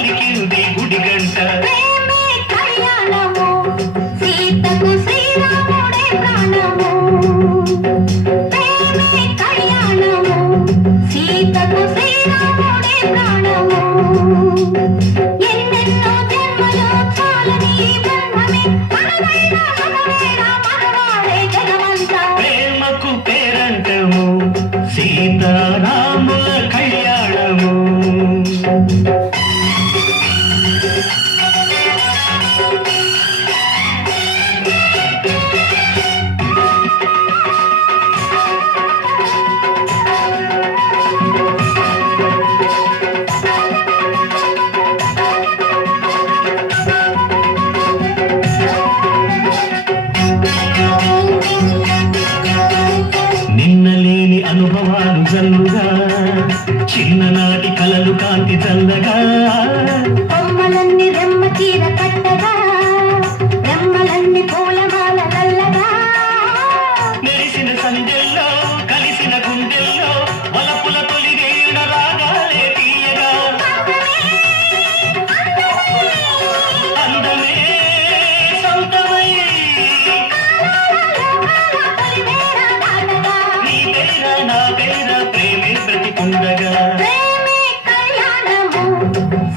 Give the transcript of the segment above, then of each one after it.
పలికింది గుడి గంట సీతకు శ్రీరాముడే ప్రాణము. సీతకు శ్రీరాముడే ప్రాణము. ఎన్నెన్నో జన్మలు చాలని బ్రహ్మమే మనదైన మనవేళ మనవాడే జగమంతా ప్రేమకు పేరంటము సీతారాముల ಚಂದಗ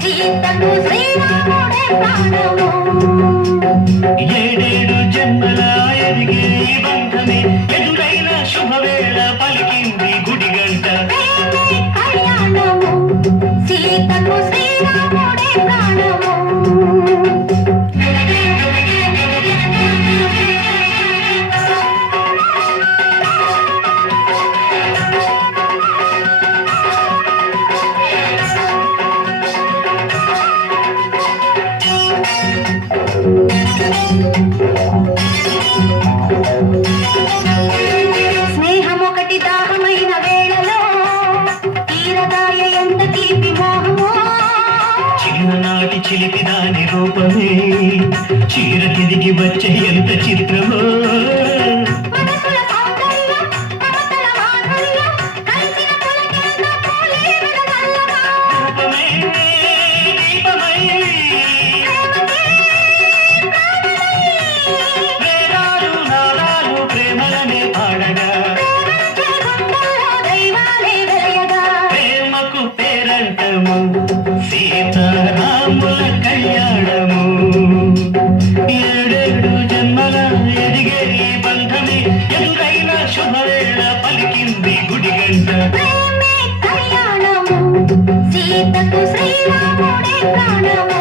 సీతకు శ్రీరాముడే ప్రాణము. ఏడేడు జన్మల ఎదిగే బంధమే. ఎదురైన శుభవేళ పలికింది గుడి గంట ప్రేమే కళ్యాణము. సీతకు శ్రీరాముడే చిలిపి దాని రూపమే చీర తిరిగి వచ్చే ఎంత చిత్రమో? ఏడేడు జన్మల ఎదిగే ఈ బంధమే. ఎందుకైన శుభవేళ పలికింది గుడి గంట సీతకు శ్రీరాముడే ప్రాణము.